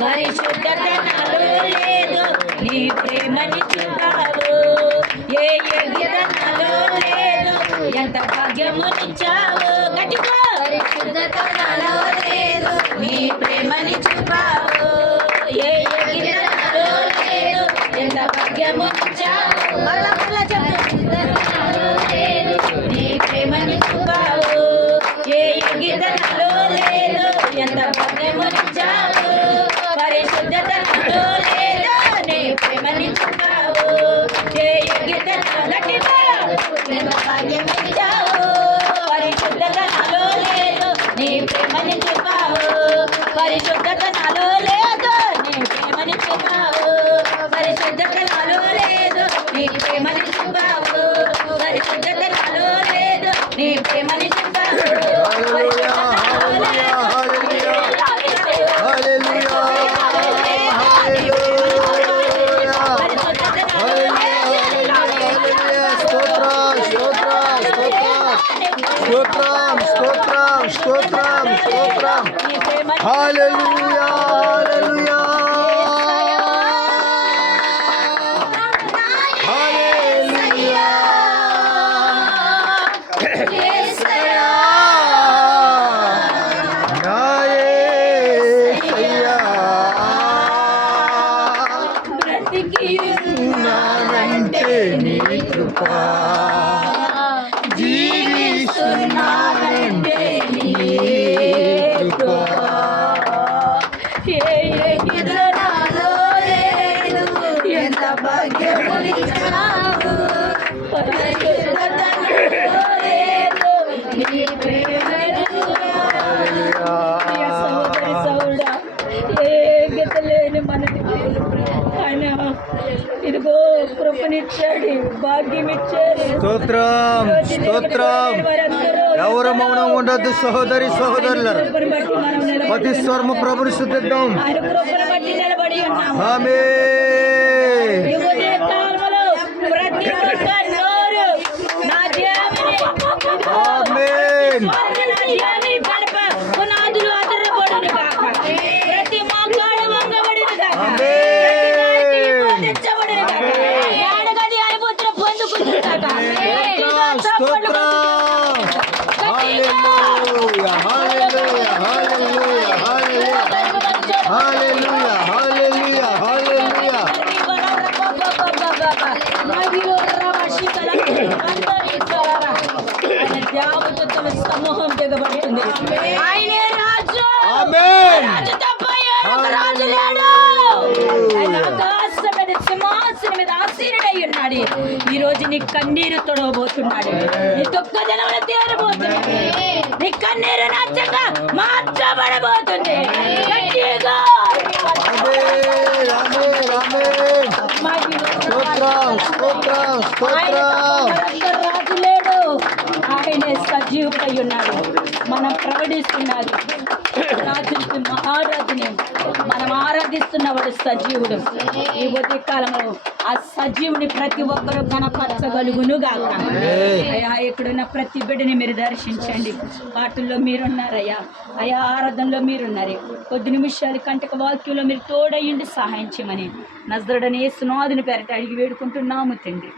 పరిశుద్ధత నాలో లేదు, నీ ప్రేమని చూపావు. ఏ యోగ్యత నాలో లేదు, ఎంత భాగ్యమునిచ్చావు. గట్టిగా పరిశుద్ధత నాలో లేదు, నీ ప్రేమని చూపావు. ఏ యోగ్యత నాలో లేదు, ఎంత భాగ్యమునిచ్చావు. మళ్ళా నీ ప్రేమని చూపావు. ఏ యోగ్యత నాలో లేదు, ఎంత భాగ్యమునిచ్చావు. పరిశుద్ధత నాలో లేదు, నీ ప్రేమని చూపావు. ఏ యోగ్యత గట్టిగా ఎంత భాగ్యమిచ్చావు. పరిశుద్ధత నాలో లేదు, నీ ప్రేమని చూపావు. పరిశుద్ధత నాలో లేదు, నీ ప్రేమని చూపావు. పరిశుద్ధత నాలో లేదు, నీ ప్రేమని చూపావు. పరిశుద్ధత నాలో లేదు, నీ ప్రేమని చూపావు. స్తోత్రం స్తోత్రం స్తోత్రం స్తోత్రం. హల్లెలూయా హల్లెలూయా హల్లెలూయా. యేసయ్యా నా యేసయ్యా బ్రతికి ఉన్నానంటే నీ కృప, జీవిస్తున్నానంటే నీ కృప. ఏ యోగ్యత నాలో లేదు, ఎంత భాగ్యమునిచ్చావు. పరిశుద్ధత నాలో లేదు, నీ ప్రేమని చూపావు. ప్రియ సహోదరి సహోదరుడా, ఏ యోగ్యత లేని మనకి ఆయన ఇదిగో కృపనిచ్చాడు, భాగ్యమిచ్చాడు. స్తోత్రం స్తోత్రం. ఎవరు మౌనం ఉండొద్దు సహోదరి సహోదరులారా, ప్రతి స్వరము ప్రభుని స్తుతిద్దాం. ఆయన కృపను బట్టి నిలబడి ఉన్నాము. ఆమేన్. ఈ ఉదయ కాలములో ప్రతి ఒక్క నోరు నా దేవుని ఆమేన్. పునాదులు అదరబడును గాక. ప్రతి మోకాడు వంగబడును గాక. ఆమేన్. తెచ్చబడును గాక. ఏడగది అనుభూతిని పొందుకుందురు గాక. స్తోత్రం. హల్లెలూయా హల్లెలూయా హల్లెలూయా హల్లెలూయా హల్లెలూయా హల్లెలూయా. దేవతల సమూహం దిగబడుతుంది. ఆయనే రాజు. ఆమేన్. రాజు తప్ప వేరొక రాజు లేడు. ఆయన ఆకాశం మీద సింహాసనం మీద ఆసీనుడై ఉన్నాడు. ఈ రోజు నీ కన్నీరు తొడవబోతున్నాడు. నీ దుఃఖ దినములు తీరబోతున్నాడు. నీ కన్నీరు నాట్యంగా మార్చబడబోతుంది. గట్టిగా ఆమేన్ ఆమేన్ ఆమేన్. స్తోత్రం స్తోత్రం స్తోత్రం. రాజు లేడు, ఆయనే సజీవుడై ఉన్నాడు. మనం ప్రకటిస్తున్నది రాజుకి మహారాజుని మనం ఆరాధిస్తున్నవాడు సజీవుడు. ఈ ఉదయ కాలంలో ఆ సజీవుని ప్రతి ఒక్కరూ కనపరచగలుగును గాక. అయ్యా, ఇక్కడున్న ప్రతి బిడ్డని మీరు దర్శించండి. పాటల్లో మీరున్నారయ్యా, అయ్యా ఆరాధనలో మీరున్నారు. కొద్ది నిమిషాలు కంటక వాక్యంలో మీరు తోడయ్యండి, సహాయం చేయమని నజరుడని యేసు నాదుని పేరట అడిగి వేడుకుంటున్నాము తండ్రి.